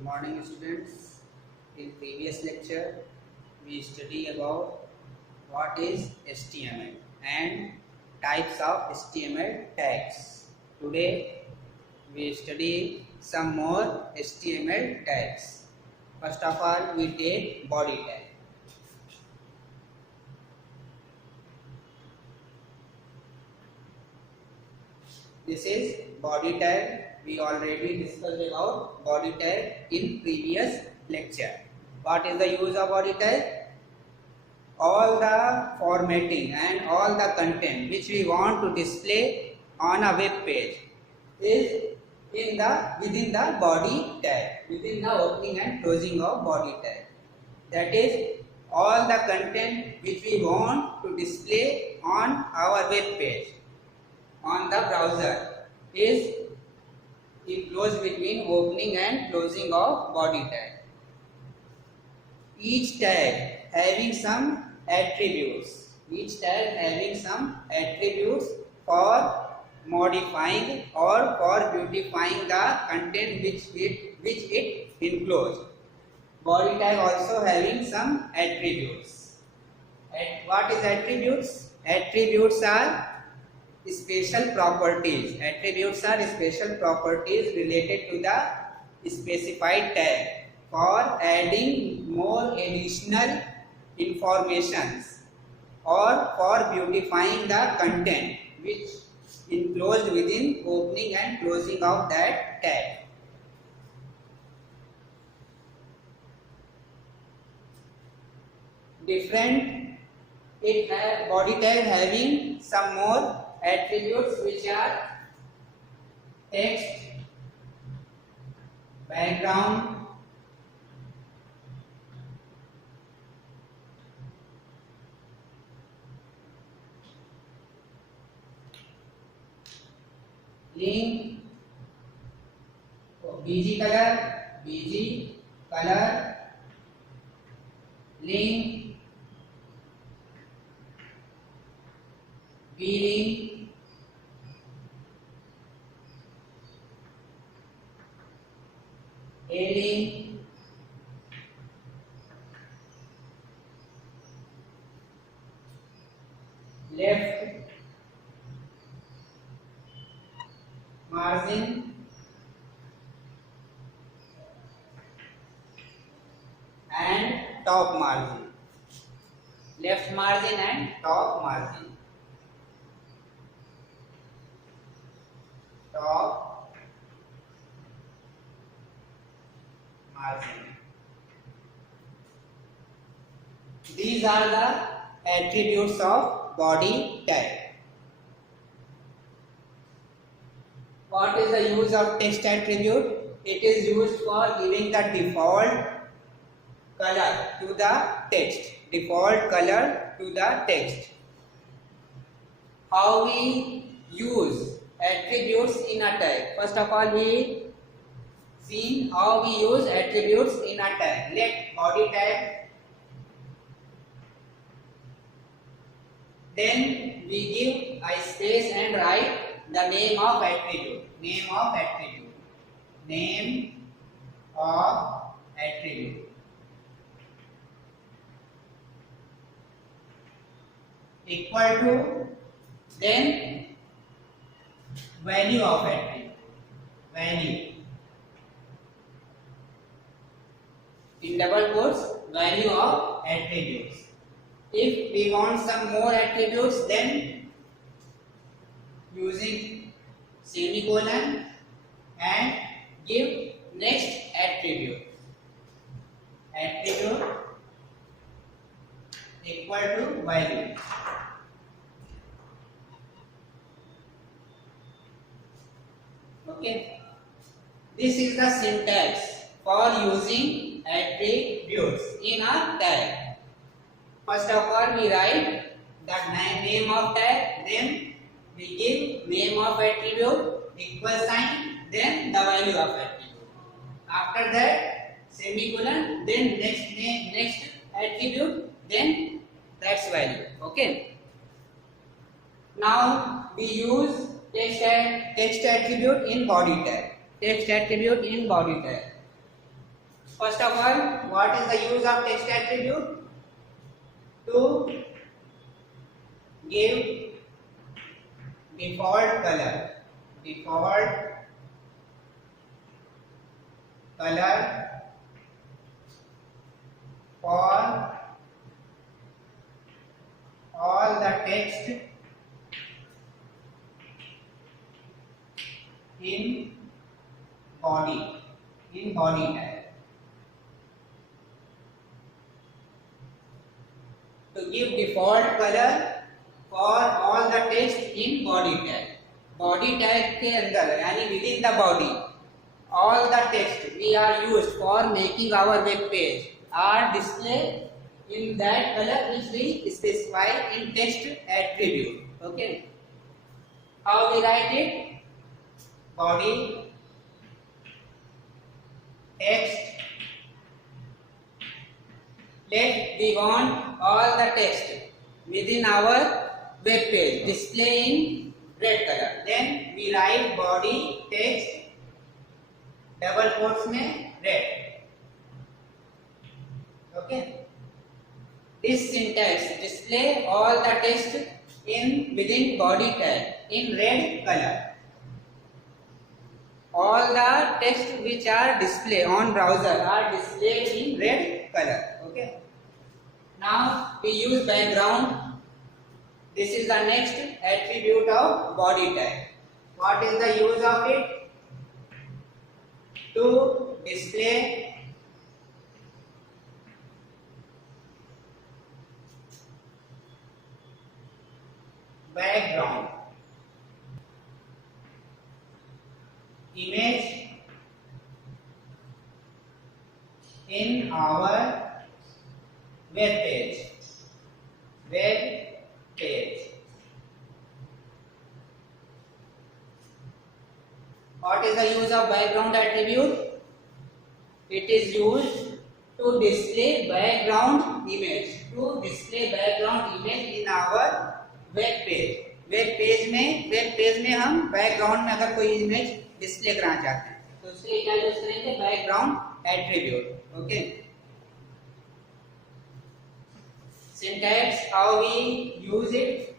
Good morning, students. In previous lecture, we study about what is HTML and types of HTML tags. Today, we study some more HTML tags. First of all, we take body tag. This is body tag. We already discussed about body tag in previous lecture. What is the use of body tag? All the formatting and all the content which we want to display on a web page is within the body tag, within the opening and closing of body tag. That is all the content which we want to display on our web page on the browser is enclosed between opening and closing of body tag. Each tag having some attributes. Each tag having some attributes for modifying or for beautifying the content which it enclosed. Body tag also having some attributes. What is attributes? Attributes are special properties. Attributes are special properties related to the specified tag for adding more additional informations or for beautifying the content which enclosed within opening and closing of that tag. Body tag having some more attributes which are text, background, link, BG color, link, B-link, A-link, left margin, and top margin. Left margin and top margin. Top margin. These are the attributes of body tag. What is the use of text attribute? It is used for giving the default color to the text. Default color to the text. How we use attributes in a tag? First of all, we see how we use attributes in a tag. Let body tag. Then we give a space and write the name of attribute. Name of attribute. Name of attribute. Equal to, then value of attribute. Value. In double quotes, value of attributes. If we want some more attributes, then using semicolon and give next attribute. Attribute equal to value. Okay. This is the syntax for using attributes in a tag. First of all, we write the name of tag, then we give name of attribute, equal sign, then the value of attribute. After that, semicolon, then next attribute, then that's value. Okay. Now we use text attribute in body tag. Text attribute in body tag. First of all, what is the use of text attribute? To give default color for all the text in body tag. To give default color for all the text in body tag. Body tag के अंदर यानी within the body, all the text we are used for making our web page are displayed in that color which we specify in text attribute. Okay. How we write it? Body text. We want all the text within our web page display in red color. Then we write body text double quotes में red. Okay. This syntax display all the text in within body tag in red color. All the text which are displayed on browser are displayed in red color. Okay. Now we use background. This is the next attribute of body tag. What is the use of it? To display background image in our web page. What is the use of background attribute? It is used to display background image. To display background image in our web page. Web page में हम background में अगर कोई image display कराना चाहते हैं तो उसके लिए क्या यूज करेंगे? Background attribute. Okay. Syntax, how we use it?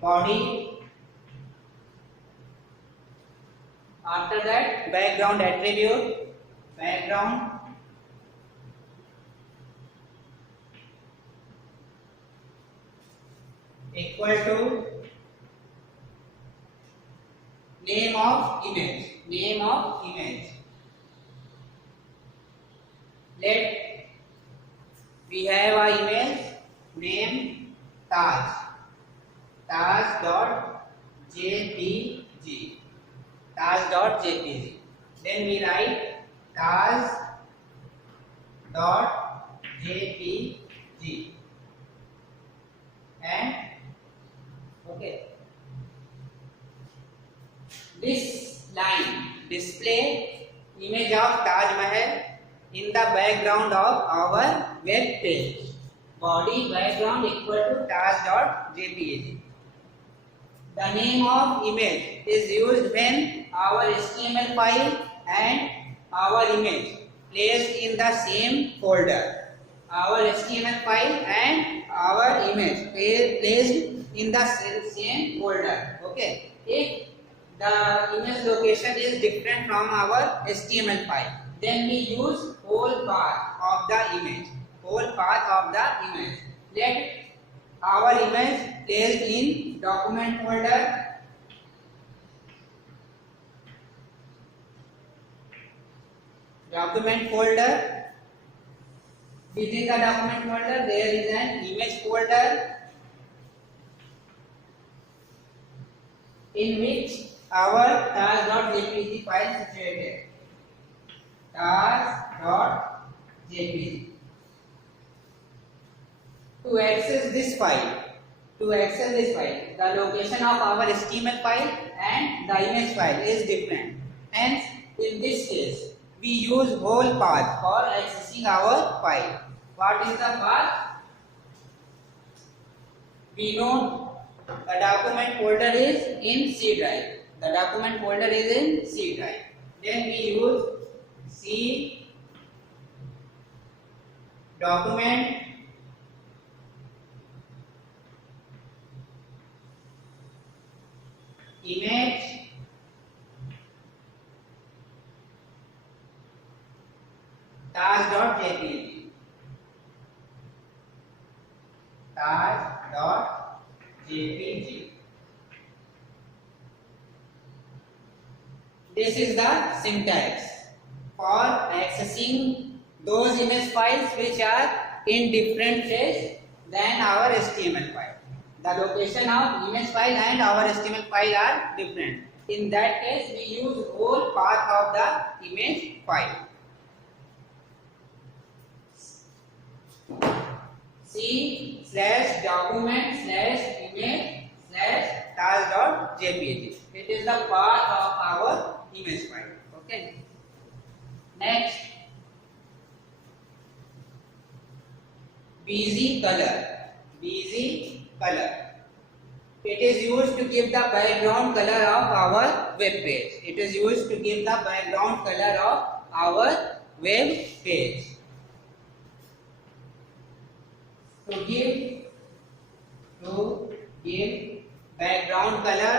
Body. After that, background attribute. Background equal to name of image. Name of image. Let we have a image name Taj. Taj.jpg. Taj.jpg. Then we write Taj.jpg. And okay. This line display image of Taj Mahal in the background of our web page. Body background equal to Taj.jpg. The name of image is used when our HTML file and our image placed in the same folder. Our HTML file and our image placed in the same folder. Okay. If the image location is different from our HTML file, then we use whole path of the image. Let our image placed in document folder. Within the document folder there is an image folder in which our Taj.jpg file is situated. Taj.jpg. To access this file, the location of our HTML file and the image file is different. Hence, in this case, we use whole path for accessing our file. What is the path? We know the document folder is in C drive. Then we use C C document image taj.jpg. taj.jpg. This is the syntax for accessing those image files which are in different phase than our HTML file. The location of image file and our HTML file are different. In that case, we use whole path of the image file. C/document/image/tas.jpg. It is the path of our image file. Okay. Next, busy color. It is used to give the background color of our web page. It is used to give the background color of our web page. To give background color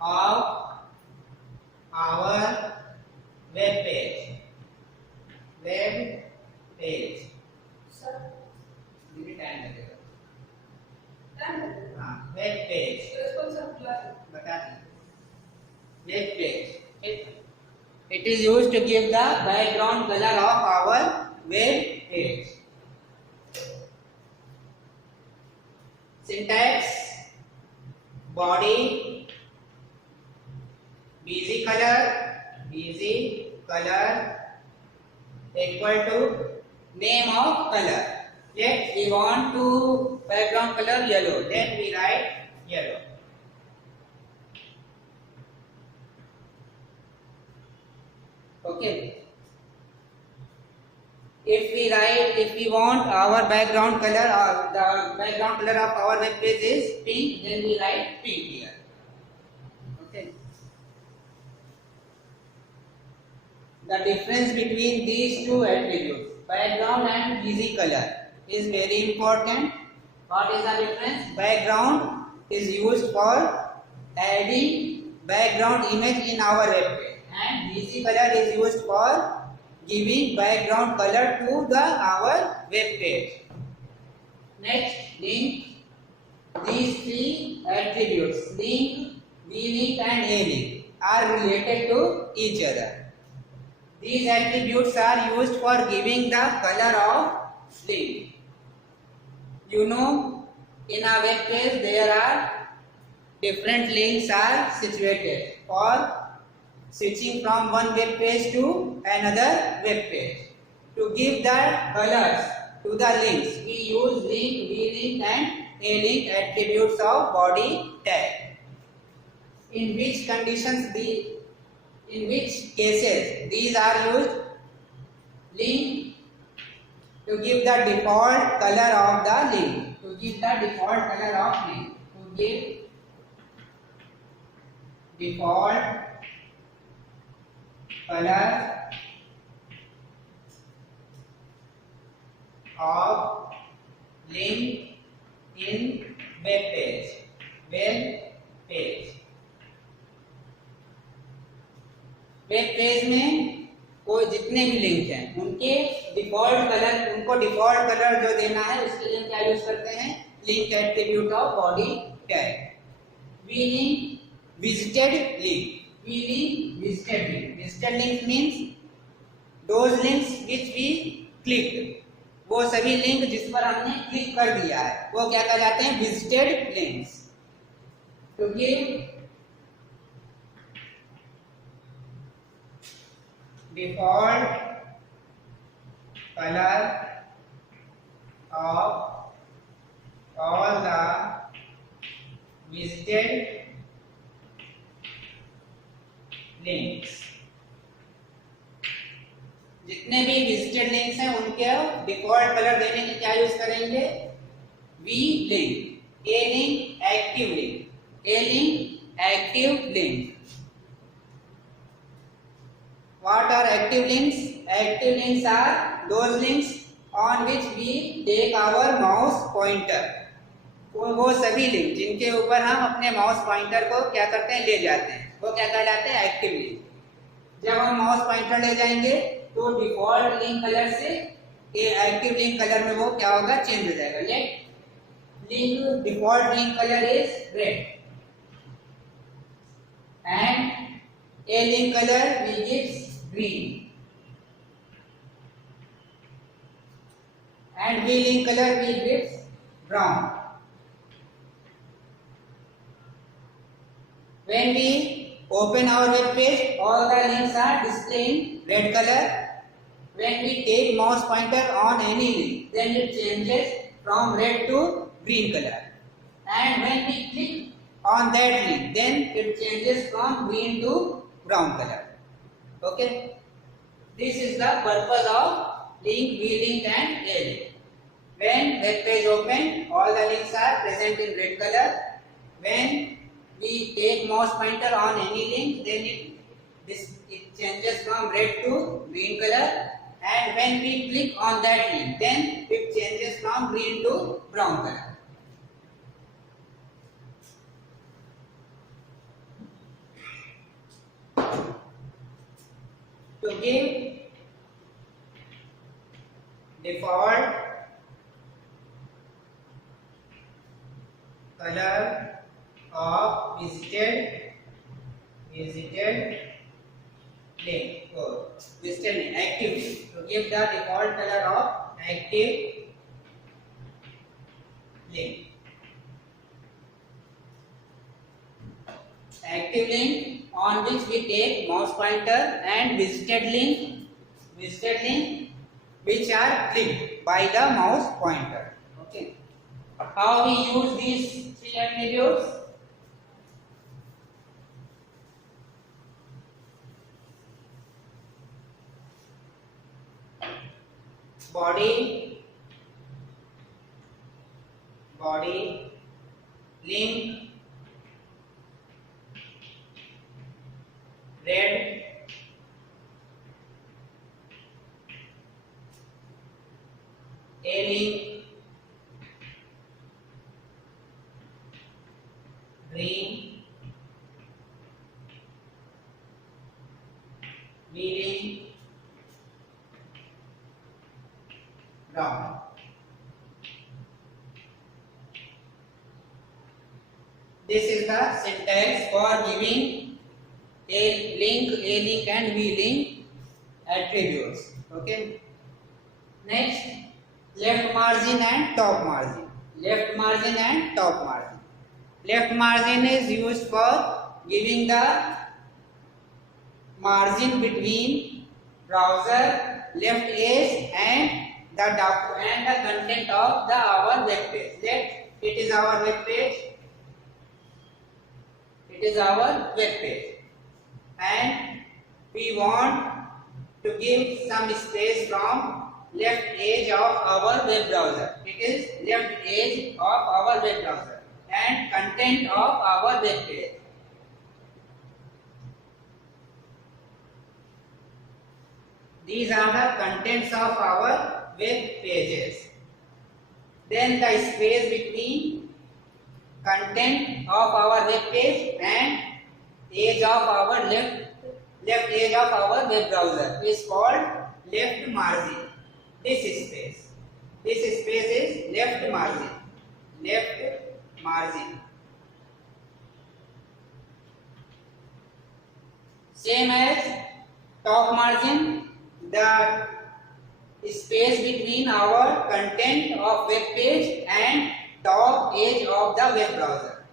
of our web page. Sir कितनी time लगेगा? Time हाँ, web page कौन सा class बता दी. Web page. It is used to give the background color of our web page. Syntax: body busy color equal to name of color. Let we want to background color yellow, then we write yellow. Okay. If we want our background color or the background color of our web page is pink, then we write pink here. Okay. The difference between these two attributes, background and busy color, is very important. What is the difference? Background is used for adding background image in our web page, and busy color is used for giving background color to our web page. Next, link. These three attributes, link, v-link and a-link, are related to each other. These attributes are used for giving the color of link. You know, in a web page there are different links are situated for switching from one web page to another web page. To give the colors to the links, we use link, v-link and a-link attributes of body tag. In which cases these are used? Link to give the default color of the link. To give default color of link in web page. Web page में कोई जितने भी link हैं उनको default colour जो देना है उसके लिए क्या यूज करते हैं? Link attribute of body tag. v-link visited link. Visited link means those links which we clicked. वो सभी लिंक जिस पर हमने क्लिक कर दिया है वो क्या कहलाते हैं? visited links. तो ये default color of all the visited links. जितने भी visited links हैं उनके डिफॉल्ट कलर देने के क्या यूज करेंगे? v-link. A link, active link. A link, active link. What are active links? Active links are those links on which we take our mouse pointer. वो सभी लिंक जिनके ऊपर हम अपने माउस पॉइंटर को क्या करते हैं, ले जाते हैं, वो क्या कहलाते हैं, एक्टिव लिंक। जब हम माउस पॉइंटर ले जाएंगे तो डिफॉल्ट लिंक कलर से एक्टिव लिंक कलर में वो क्या होगा, चेंज हो जाएगा। Let link default link colour is red and a link colour we gives green and B link color we gives brown. When we open our web page, all the links are displaying red color. When we take mouse pointer on any link, then it changes from red to green color. And when we click on that link, then it changes from green to brown color. Okay, this is the purpose of link, V-link and A-link. When web page open, all the links are present in red color. When we take mouse pointer on any link, then it changes from red to green color. And when we click on that link, then it changes from green to brown color. To give default color of visited link or visited link, active link. To give the default color of active link. Active link on which we take mouse pointer, and visited link which are clicked by the mouse pointer. Okay. How we use these three attributes? Body, link, red, A link, green, B link, brown. This is the syntax for giving A link and V link attributes. Okay. Next, left margin and top margin. Left margin and top margin. Left margin is used for giving the margin between browser left edge and the content of our web page. Let it is our web page. It is our web page. And we want to give some space from left edge of our web browser. It is left edge of our web browser and content of our web page. These are the contents of our web pages. Then the space between content of our web page and edge of our left edge of our web browser is called left margin. This space is left margin. Same as top margin, the space between our content of web page and top edge of the web browser.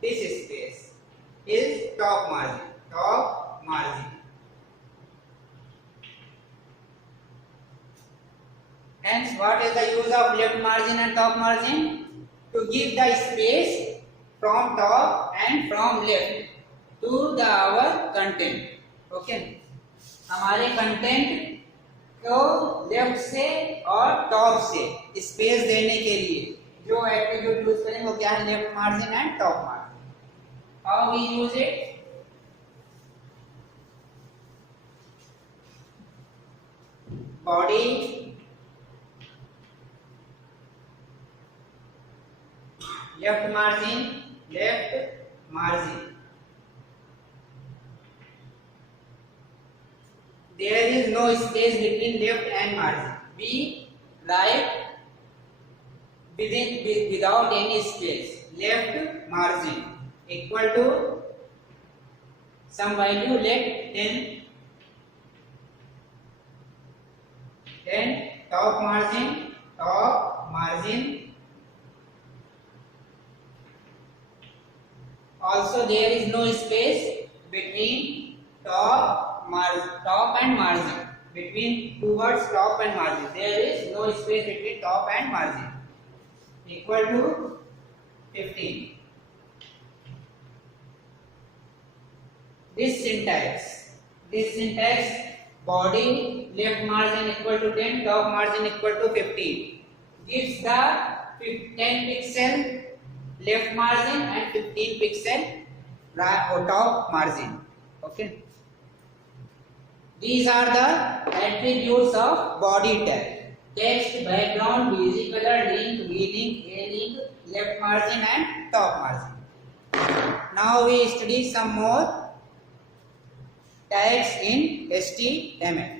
This space is top margin. Hence, what is the use of left margin and top margin? To give the space from top and from left to our content. Okay. हमारे content को left से और top से space देने के लिए जो attribute use करेंगे वो क्या है, left margin and top margin. How we use it, body left margin, there is no space between left and margin, we write without any space, left margin equal to some value, let 10, then top margin also there is no space between top and margin, between two words top and margin, there is no space between top and margin, equal to 15. This syntax body left margin equal to 10, top margin equal to 15 gives the 10 pixel left margin and 15 pixel top margin. Okay, these are the attributes of body tag: text, background, busy color, link, v-link, a-link, left margin and top margin. Now we study some more tags in HTML.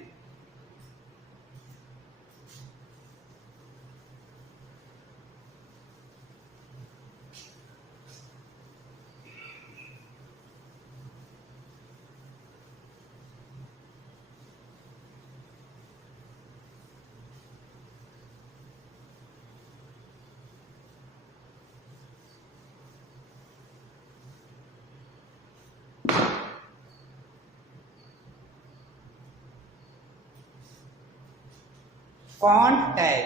Font tag.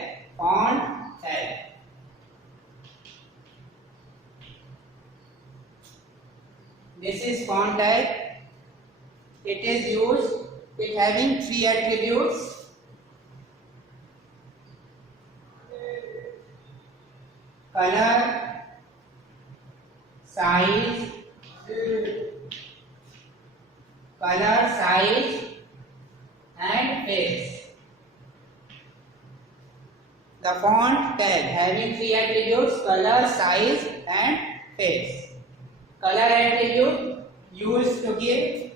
This is font tag. It is used, it having three attributes: color, size and face. The font tag having three attributes: color, size and face. Color attribute used to give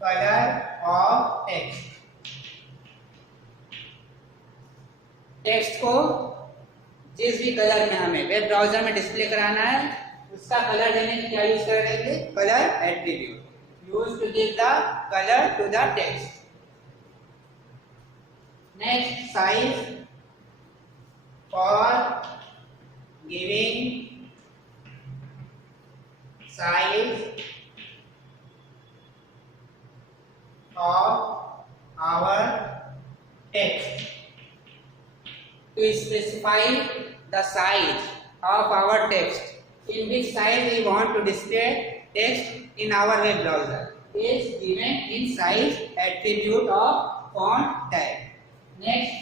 color of text. Text को जिस भी colour में हमें web browser में display कराना है उसका colour देने के क्या यूज करेंगे, colour attribute used to give the color to the text. Next, size, for giving size of our text. To specify the size of our text, in which size we want to display text in our web browser, is given in size attribute of font tag. Next,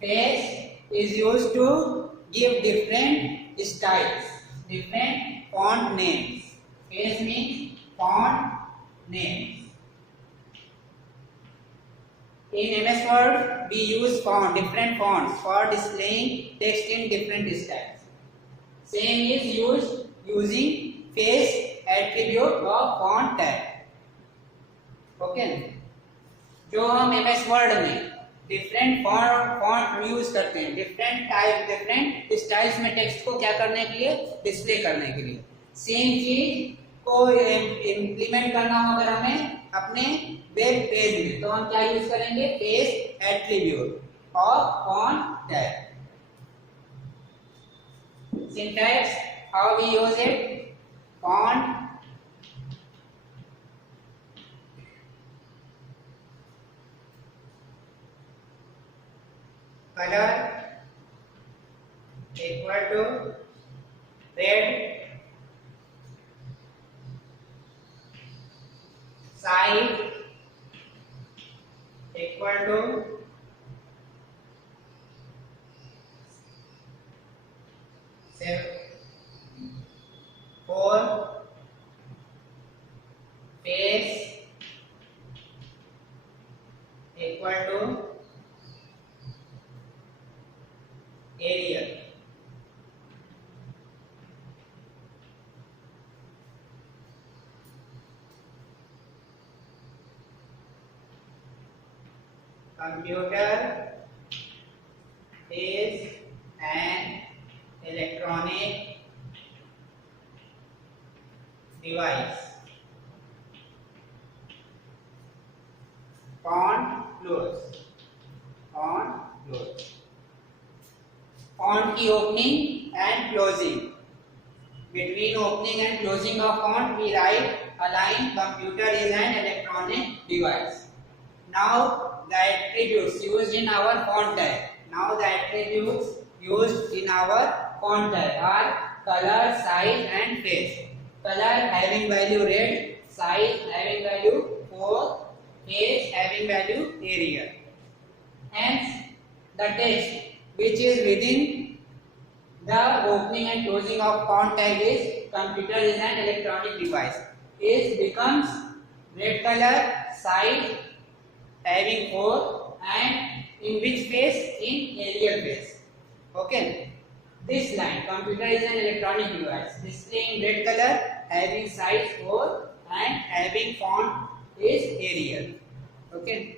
face is used to give different styles, different font names. Face means font names. In MS Word, we use different fonts for displaying text in different styles. Same is used using face attribute of font tag. Okay, जो हम MS Word में different font use करते हैं, different styles में text को क्या करने के लिए, डिस्प्ले करने के लिए, सेम चीज को इम्प्लीमेंट करना हो अगर हमें अपने वेब पेज में, तो हम क्या यूज करेंगे, फेस एट्रीब्यूट और font tag. Syntax, how we use it, font color equal to red, size equal to four face equal to area. Computer is an electronic device. Font close. Font close. Font की opening and closing. Between opening and closing of font, we write a line. Computer is an electronic device. Now the attributes used in our font tag. Now the attributes used in our font tag are color, size, and face. Color having value red, size having value 4, face having value area. Hence, the text which is within the opening and closing of font tag is computer is an electronic device. It becomes red color, size having 4, and in which face? In Arial face. Okay. This line, computer is an electronic device, displaying red color, having size 4, and having font is Arial. Okay.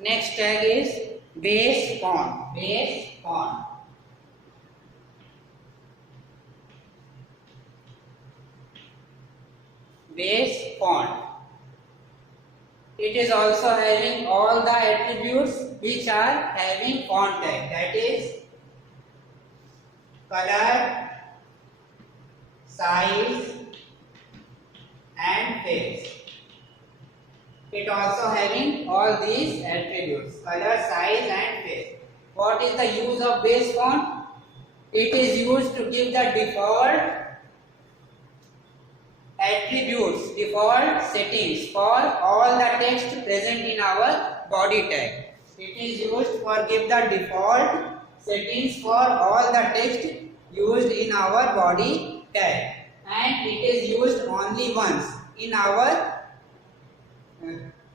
Next tag is base font. Base font. Base font. It is also having all the attributes which are having font tag. That is color, size, and face. It also having all these attributes: color, size, and face. What is the use of base font? It is used to give the default attributes, default settings for all the text present in our body tag. It is used for give the default settings for all the text used in our body tag, and it is used only once in our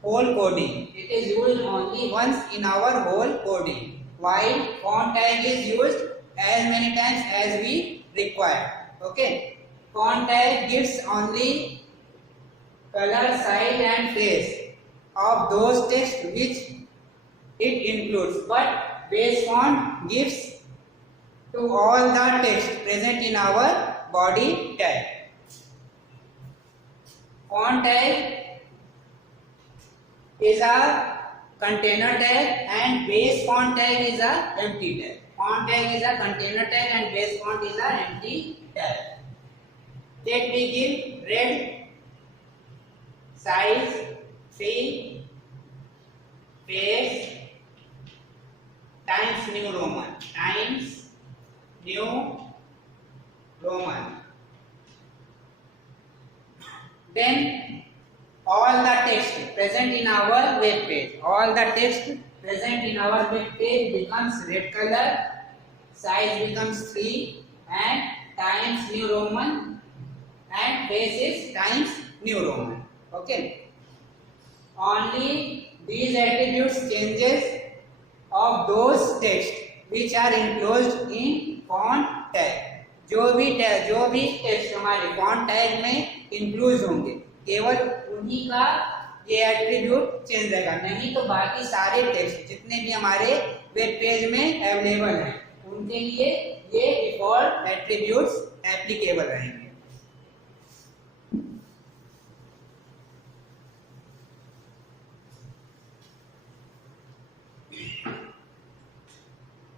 whole coding. It is used only once in our whole coding, while font tag is used as many times as we require. Okay. Font tag gives only color, size, and face of those text which it includes, but base font gives to all the text present in our body tag. Font tag is a container tag and base font tag is a empty tag. Font tag is a container tag and base font is a empty tag. Let me give red, size 3, face, times New Roman, times New Roman. Then all the text present in our web page, all the text present in our web page becomes red color, size becomes 3, and times New Roman, and face is times New Roman. Okay. Only these attributes changes of those text which are enclosed in font tag. जो भी text हमारे font tag में include होंगे, केवल उन्हीं का ये attribute change रहेगा, नहीं तो बाकी सारे टेक्स्ट जितने भी हमारे वेब पेज में अवेलेबल हैं उनके लिए ये डिफॉल्ट एट्रीब्यूट्स एप्लीकेबल रहेंगे.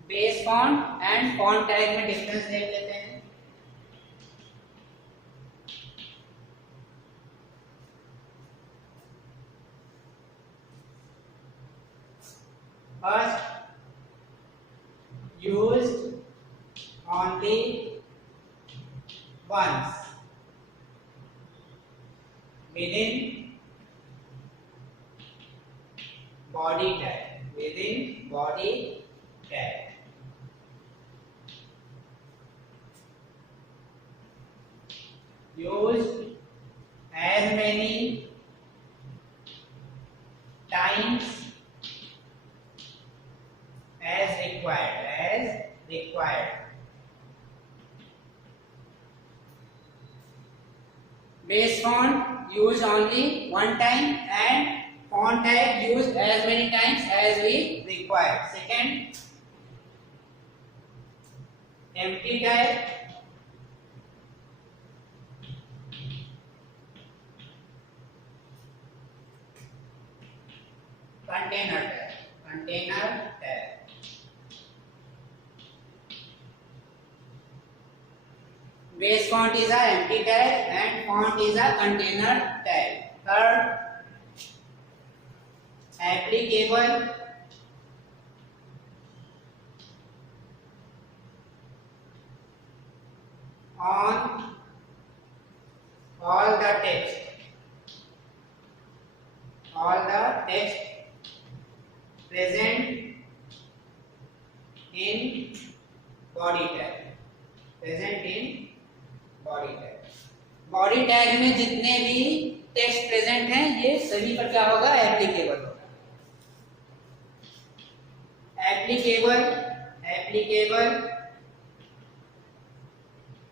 Base font and font tag में डिफरेंस देख लेते हैं. First, used only once within body tag. Within body tag. Used as many times as required. Base font used only one time and font tag used as many times as we require. Second, empty tag container tag. Base font is a empty tag and font is a container tag. Third, applicable on all the text. All the text present in body tag. Present in body tag. Body tag में जितने भी text present हैं ये सभी पर क्या होगा? Applicable होगा. Applicable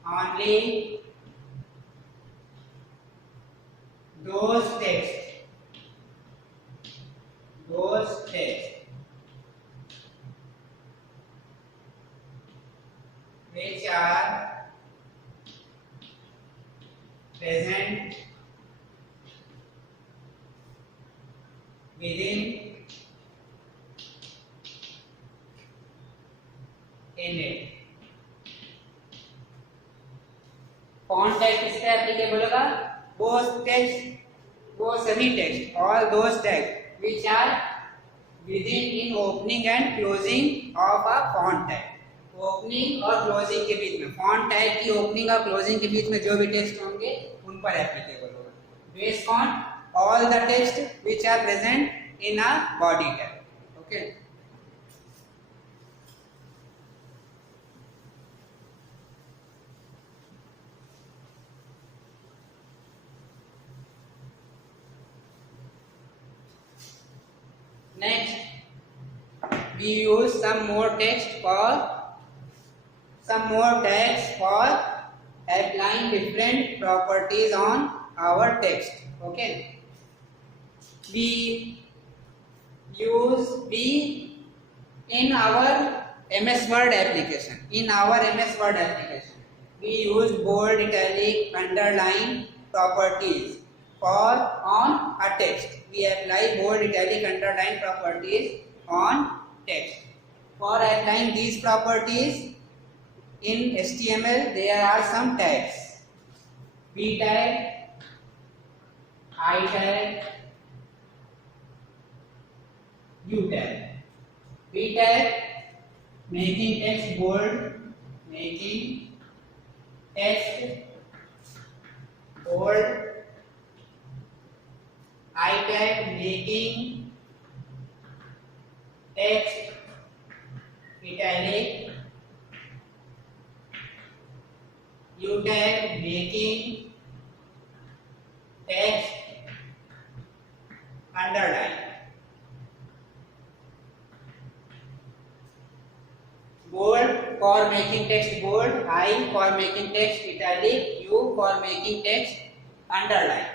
only those text which are present within in it. Font tag किस पे एप्लीकेबल होगा? वो सभी text, all those tag which are within in opening and closing of a font tag. Opening और क्लोजिंग के बीच में, फॉन्ट टैग की ओपनिंग और क्लोजिंग के बीच में जो भी टेक्स्ट होंगे उन पर एप्लीकेबल होगा. Based on all the text which are present in a body tag. Okay. Next, we use some more tags for applying different properties on our text. Okay. We in our MS Word application. We use bold, italic, underline properties on a text. We apply bold, italic, underline properties on text. For applying these properties in HTML, there are some tags: B tag, I tag, U tag. B tag, making text bold, I tag, making text italic, U tag, making text underline. Bold for making text bold, I for making text italic, U for making text underline.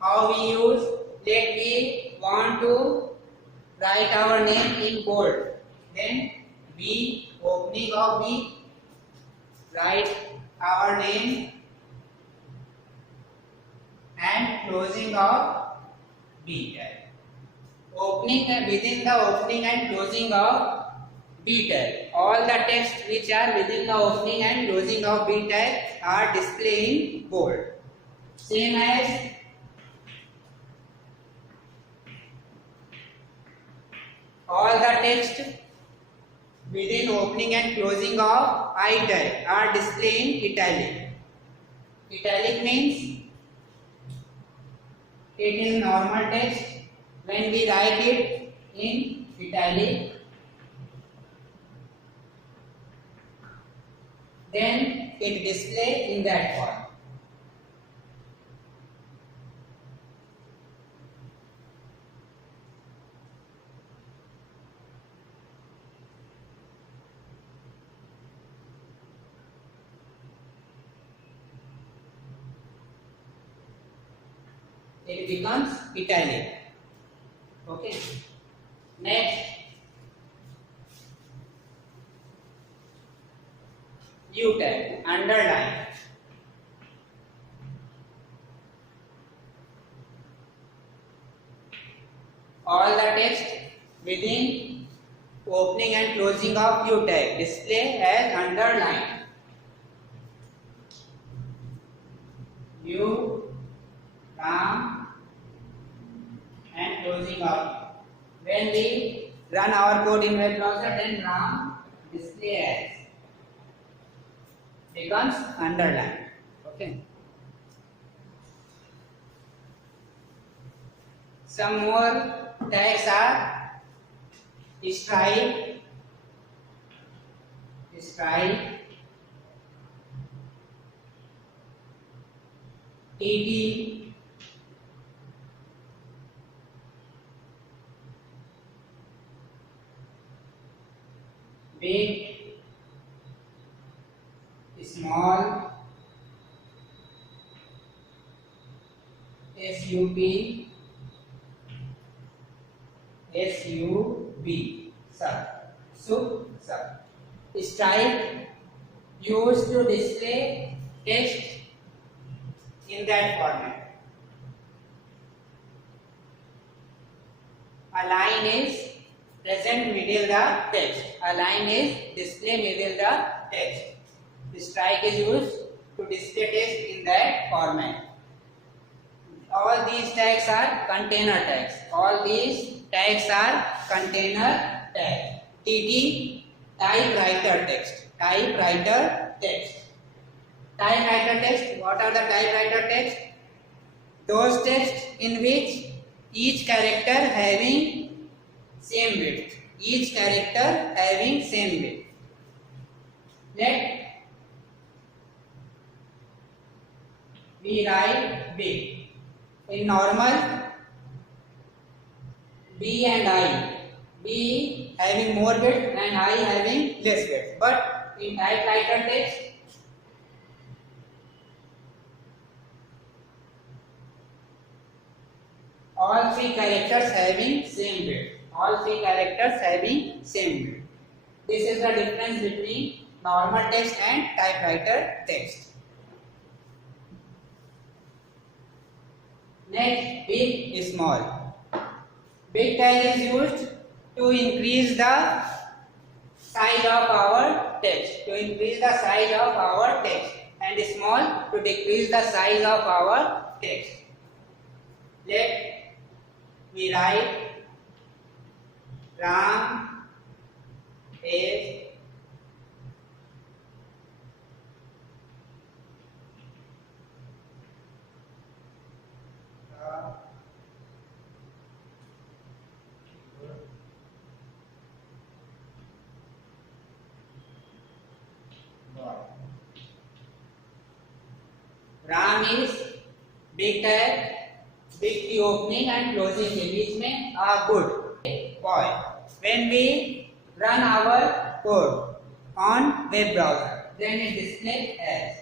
How we use? Let we want to write our name in bold. Then B, opening of B, write our name and closing of B tag. Within the opening and closing of B tag. All the text which are within the opening and closing of B tag are displayed in bold. Same as All the text within opening and closing of I tag are displayed in italic. Italic means it is normal text. When we write it in italic, then it displays in that form. It becomes italic. Okay. Next, U tag, underline. All the text within opening and closing of U tag display as underline. U, Ram, and closing of. When we run our code in web browser, then Ram display as becomes underline. Okay. Some more tags are stripe, TT, big, small, SUP, sub. Stripe used to display text in that format. A line is present middle the text. A line is display middle the text. The strike is used to display text in that format. All these tags are container tags. TT, typewriter text. Typewriter text. What are the typewriter text? Those texts in which each character having same width. Let we write big. In normal, B and I. B having more width and I having less width. But in typewriter text, all three characters having same width. This is the difference between normal text and typewriter text. Next, big, small. Big tag is used to increase the size of our text. And small to decrease the size of our text. Let we write Ram is Ram is big tag, big की opening and closing के बीच में a good boy. When we run our code on web browser, then it displays as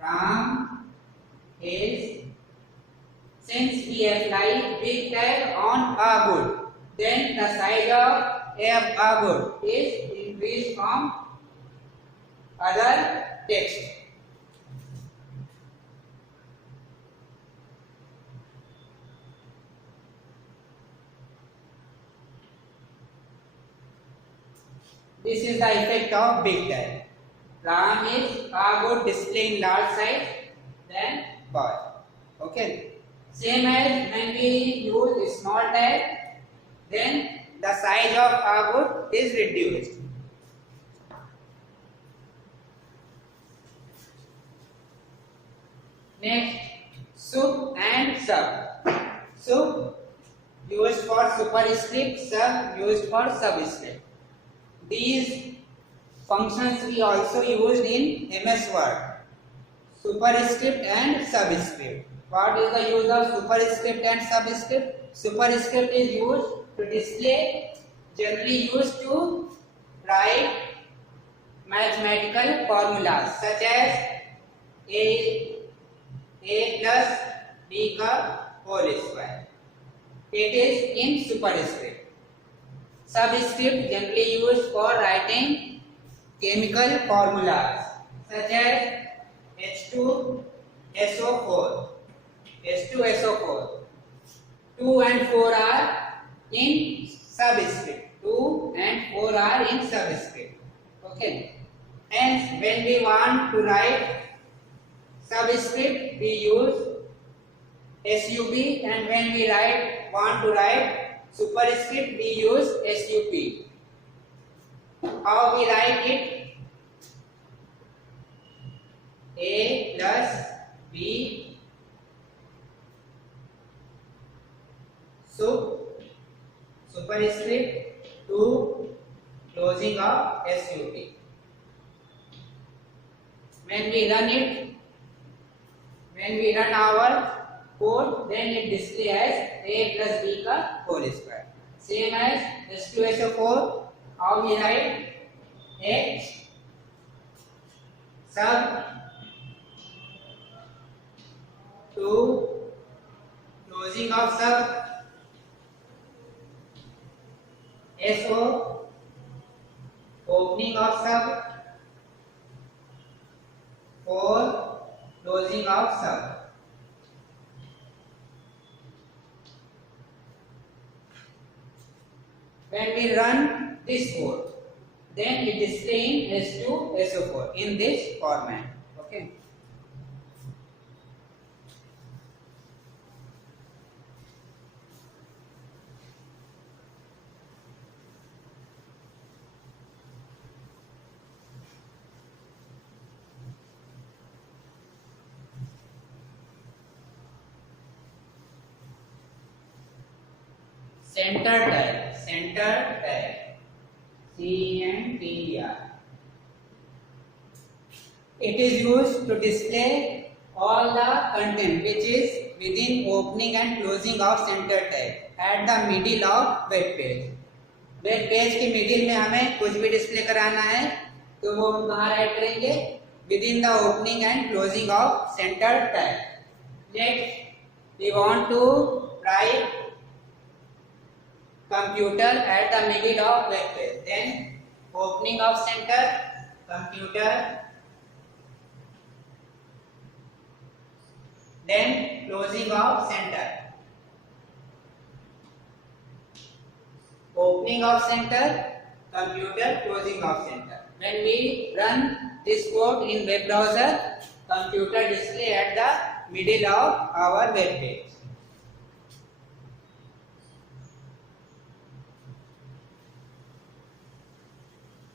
Ram is. Since we apply big tag on a good, then the size of a good is increased from other text. This is the effect of big tag. Ram is a good display in large size than boy. Okay. Same as when we use small tag, then the size of output is reduced. Next, sup and sub. Sup used for superscript, sub used for subscript. These functions we also used in MS Word. Superscript and subscript. What is the use of superscript and subscript? Superscript is used to display, generally used to write mathematical formulas such as a plus b का whole square. It is in superscript. Subscript generally used for writing chemical formulas such as H2SO4. H2SO4. 2 and 4 are in subscript. 2 and 4 are in subscript. Okay. Hence, when we want to write subscript, we use SUB, and when we want to write superscript, we use SUP. How we write it? A plus B superscript 2 closing of SUP. When we run our code, then it display as a plus b का whole square. Same as H2SO4. How we write? H sub 2 closing of sub SO opening of sub 4 closing of sub. When we run this code, then it displays H2SO4 in this format. Okay. Center tag, CNTR. It is used to display all the content which is within opening and closing of center tag at the middle of web page. Web page के middle में हमें कुछ भी display कराना है तो वो हम कहाँ write करेंगे? Within the opening and closing of center tag. Next, we want to write computer at the middle of web page. Then opening of center, computer, then closing of center. Opening of center, computer, closing of center. When we run this code in web browser, computer display at the middle of our web page.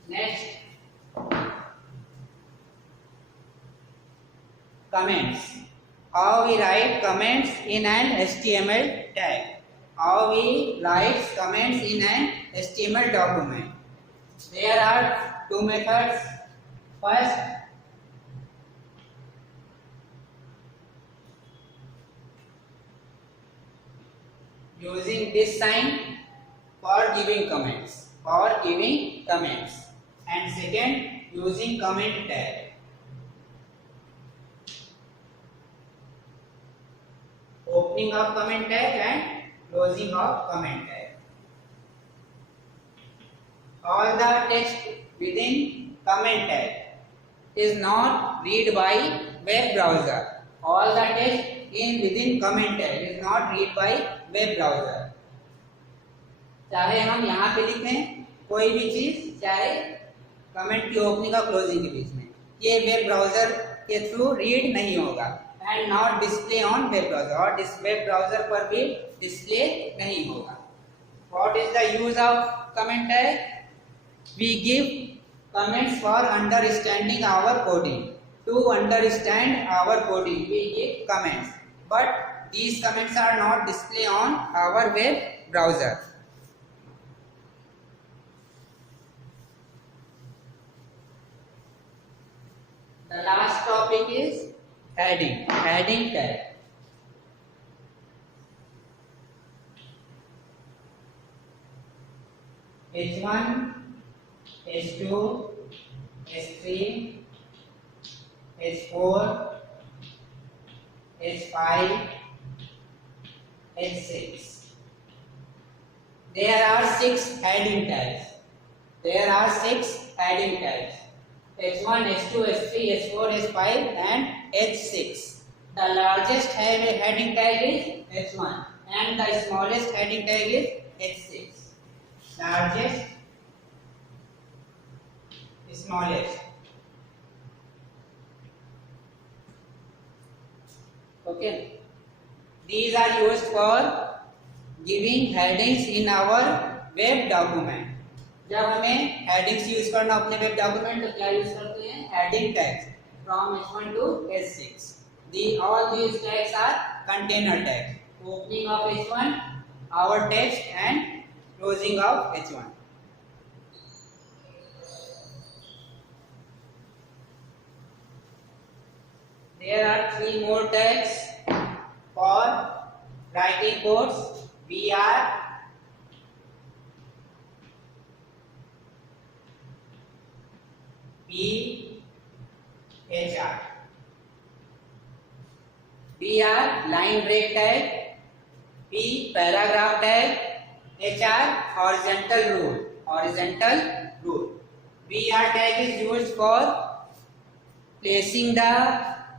Next, comments. How we write comments in an HTML tag. How we write comments in an HTML document. There are two methods. First, using this sign for giving comments. And second, using comment tag. Opening of comment tag and closing of comment tag. All the text within comment tag is not read by web browser. All the text within comment tag is not read by web browser. चाहे हम यहाँ पे लिखें कोई भी चीज, चाहे comment की ओपनिंग और क्लोजिंग के बीच में, ये वेब ब्राउजर के थ्रू रीड नहीं होगा and not display on web browser, और वेब ब्राउजर पर भी डिस्प्ले नहीं होगा. What is the use of comment tag? We give comments for understanding our coding. To understand our coding, we give comments. But these comments are not displayed on our web browser. The last topic is heading tag. H1, H2, H3, H4, H5, H6. There are 6 heading tags. H1, H2, H3, H4, H5 and H6. The largest heading tag is H1 and the smallest heading tag is H6. Largest, smallest. Okay. These are used for giving headings in our web document. जब हमें headings use करना अपने web document तो क्या use करते हैं? Heading tags from H1 to H6. All these tags are container tags. Opening of H1, our text and closing of H1. There are 3 more tags for writing codes. BR, P, HR. BR line break tag, P paragraph tag, HR horizontal rule. BR tag is used for placing the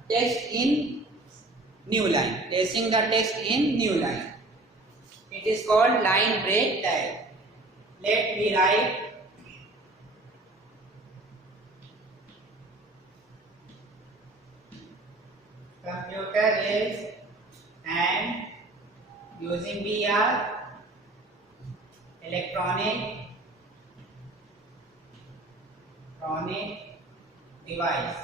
text in new line. It is called line break tag. Let me write computer is and using BR electronic device.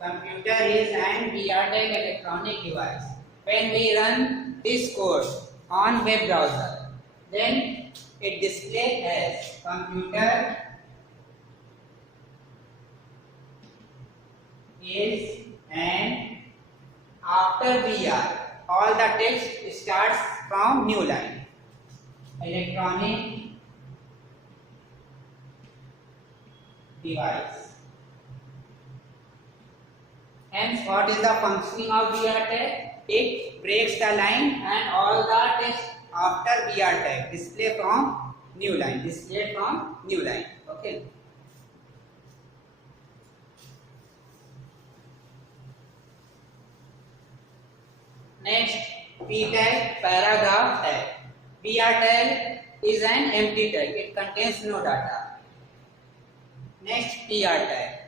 Computer is and BR tag electronic device. When we run this code on web browser, then it displays as computer is and after BR all the text starts from new line. Electronic device. Hence, what is the functioning of BR tag? It breaks the line and all the text after BR tag display from new line. Okay. Next, P tag paragraph tag. BR tag is an empty tag. It contains no data. Next, PR tag.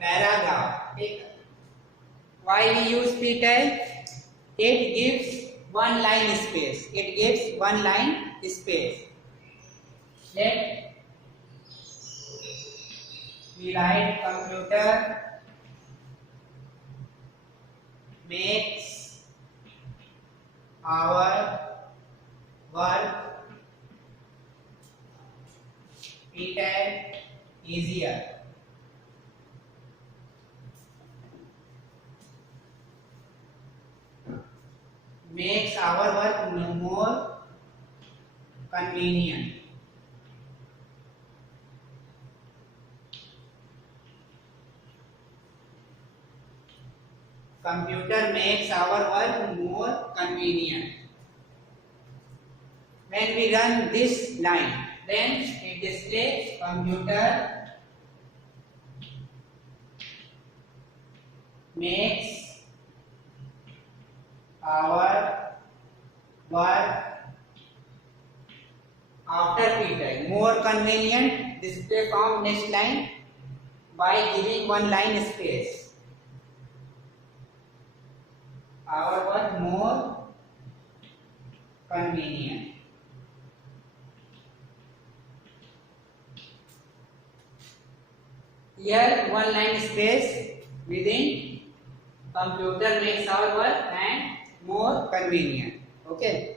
Paragraph. Why we use P tag? It gives one line space. Let we write computer makes our work P tag easier. Makes our work more convenient. Computer makes our work more convenient. When we run this line, then it displays computer makes our work after P tag more convenient. Display from next line by giving one line space. our work more convenient. Here one line space within computer makes our work and more convenient. Okay.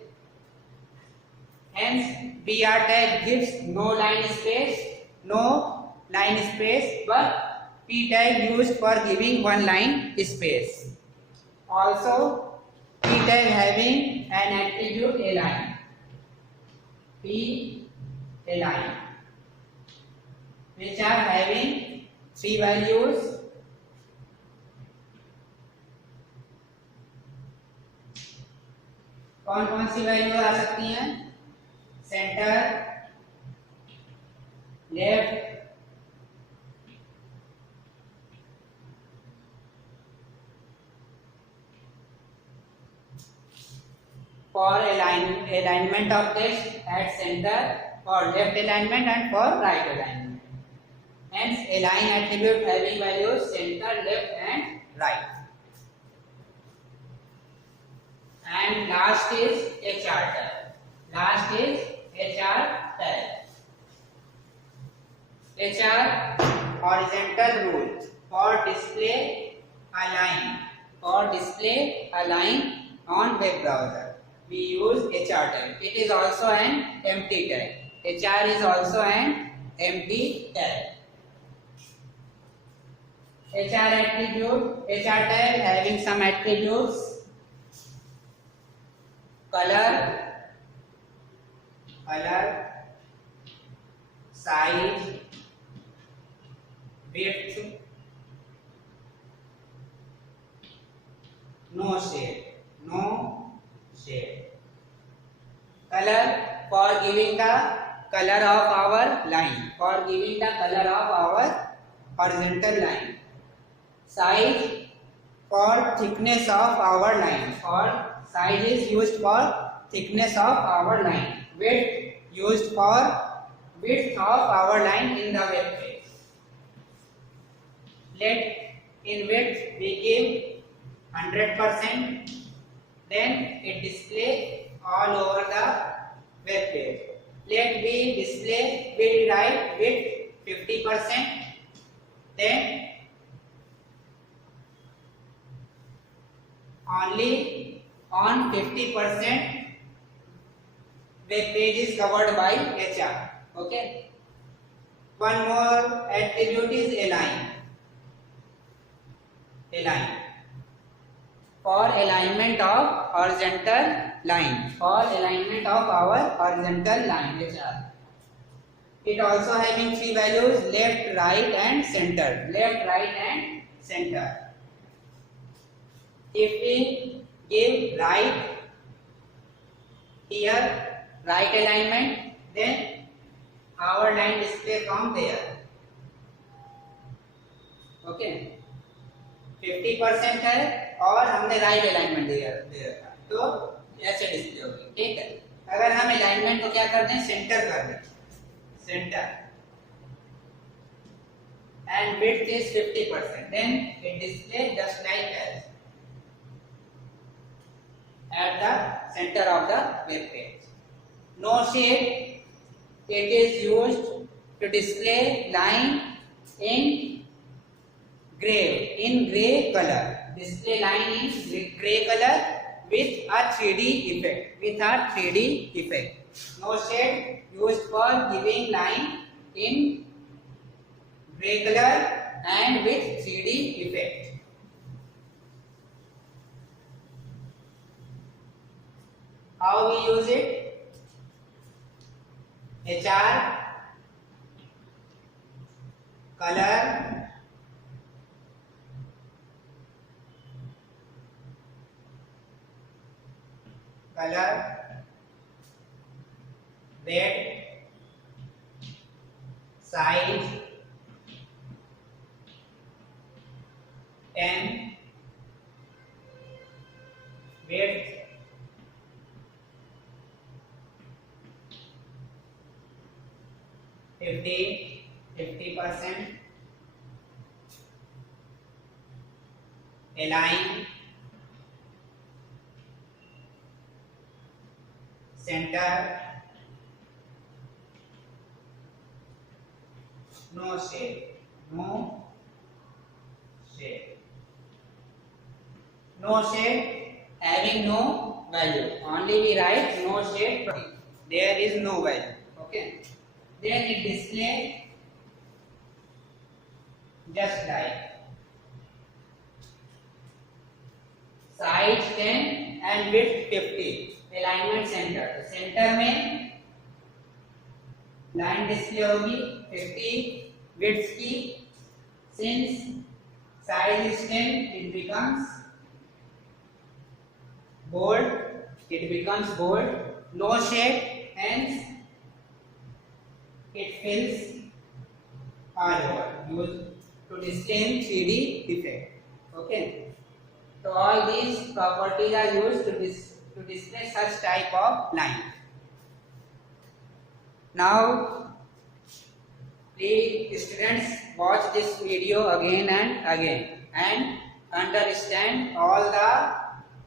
Hence BR tag gives no line space, but P tag used for giving one line space. Also P tag having an attribute align. P align, which are having 3 values. कौन कौन सी value आ सकती हैं? Centre, left, for alignment of text at center, for left alignment and for right alignment. Hence align attribute having values center, left and right. And last is HR tag. HR horizontal rule for display align on web browser. We use HR tag. It is also an empty tag. HR is also an empty tag. HR tag having some attributes: color, size, width, no shade. Color for giving the color of our line, for giving the color of our horizontal line. Size for thickness of our line, size is used for thickness of our line. Width used for width of our line in the web page. Let in width we give 100%, then it display all over the web page. Let we write width 50%, then only on 50% web page is covered by HR. Okay. One more attribute is align. For alignment of horizontal line, HR. It also having 3 values: left, right and center. If we give right here, right alignment, then our line display from there. Okay. 50% है और हमने right alignment दिया था, तो ऐसे display होगी. ठीक है. अगर हम अलाइनमेंट को क्या कर दें, सेंटर कर दें, and width is 50%, then it display just like as at the center of the web page. No shade, it is used to display line in gray color. Display line in gray color with a 3D effect. No shade used for giving line in gray color and with 3D effect. How we use it? HR, color, red, size, 10, width, 50%, align, center, no shade, no shade, no shade having no value. Only we write no shade. There is no value. Okay. Then it display just like size 10 and width 50. Alignment center. तो centre में line display होगी 50 width की. Since size is 10, it becomes bold. It becomes bold. No shade, hence it fills all over. Used to display 3D effect. Okay. So all these properties are used to display such type of line. Now, please students watch this video again and again and understand all the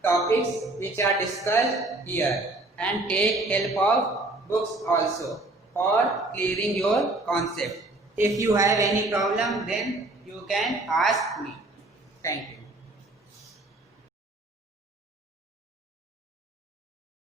topics which are discussed here and take help of books also for clearing your concept. If you have any problem, then you can ask me. Thank you.